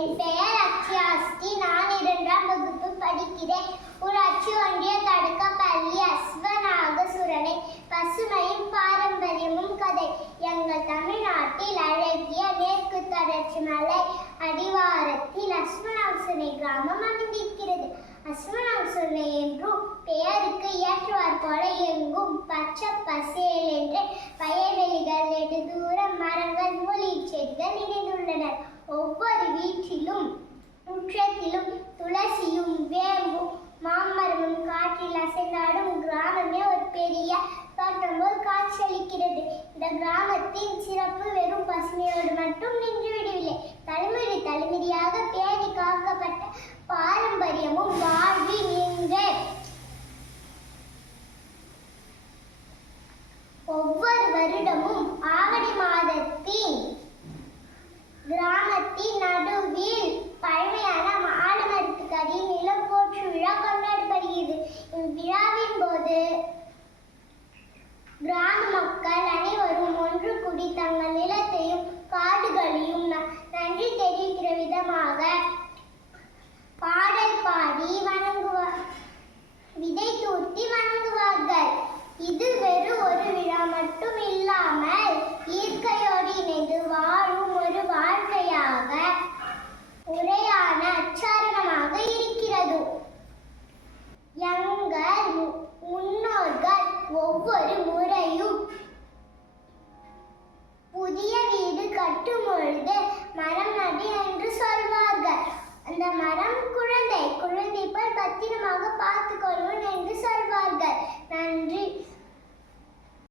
என் பெயர் அக்ஷயாஸ்தி நான் இரண்டாம் வகுப்பு படிக்கிறேன். ஊராட்சி ஒன்றிய தொடக்கப்பள்ளி அஸ்வநாக சுரனை பசுமையும் பாரம்பரியமும் கதை. எங்கள் தமிழ்நாட்டில் அழகிய மேற்கு தொடர்ச்சி மலை அடிவாரத்தில் அஸ்வநாகசுனை கிராமம் அமைந்திருக்கிறது. அஸ்வநாகசுனை என்றும் பெயருக்கு ஏற்றுவார் போல எங்கும் பச்சை பசேல் என்று வயல்வெளிகள் நெடுதூரம் மரங்கள் முள் over. பத்திரமாக பாதுகாக்க